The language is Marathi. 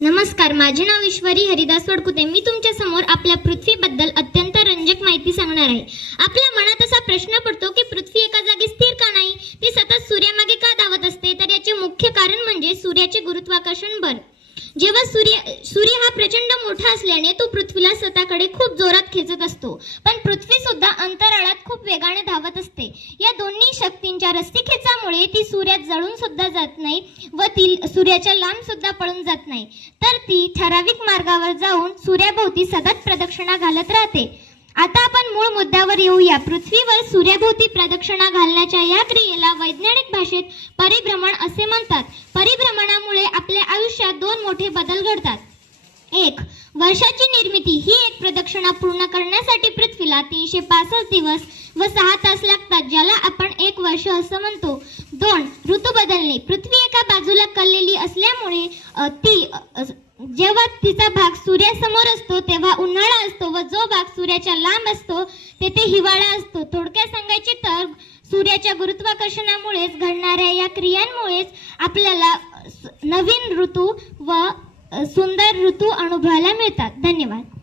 नमस्कार, माझे नाव ईश्वरी हरिदास वडकुते। मी तुमच्या समोर आपल्या पृथ्वीबद्दल अत्यंत रंजक माहिती सांगणार आहे। आपल्या मनात असा प्रश्न पडतो की पृथ्वी एका जागी स्थिर का नाही, ती सतत सूर्यामागे का धावत असते? तर याचे मुख्य कारण म्हणजे सूर्याचे गुरुत्वाकर्षण बल। जेव्हा सूर्य हा प्रचंड मोठा असल्याने तो पृथ्वीला स्वतःकडे खूप जोरात खेचत असतो, पण पृथ्वी सुद्धा अंतराळात खूप वेगाने धावत असते। या दोन्ही शक्तींच्या रस्सीखेचामुळे ती सूर्यात जळून सुद्धा जात नाही व ती सूर्याच्या लांब सुद्धा पळून जात नाही, तर ती ठराविक मार्गावर जाऊन सूर्याभोवती सतत प्रदक्षिणा घालत राहते। आता आपण मूळ मुद्द्यावर येऊया। पृथ्वीवर सूर्याभोवती प्रदक्षिणा घालण्याच्या या क्रियेला वैज्ञानिक भाषेत परिभ्रमण असे म्हणतात। परिभ्रमणामुळे आपल्या आयुष्यात दोन मोठे बदल घडतात। एक, वर्षाची निर्मिती। ही एक प्रदक्षिणा पूर्ण करण्यासाठी पृथ्वीला 365 दिवस व 6 तास लागतात, ज्याला आपण एक वर्ष असं म्हणतो। दोन, ऋतू बदलणे। पृथ्वी एका बाजूला कललेली असल्यामुळे जेव्हा तिचा भाग सूर्यासमोर असतो तेव्हा उन्हाळा असतो व जो भाग सूर्याच्या लांब असतो तेथे हिवाळा असतो। थोडक्यात सांगायचे तर सूर्याच्या गुरुत्वाकर्षणामुळेच घडणाऱ्या या क्रियांमुळेच आपल्याला नवीन ऋतू व सुंदर ऋतू अनुभवायला मिळतात। धन्यवाद।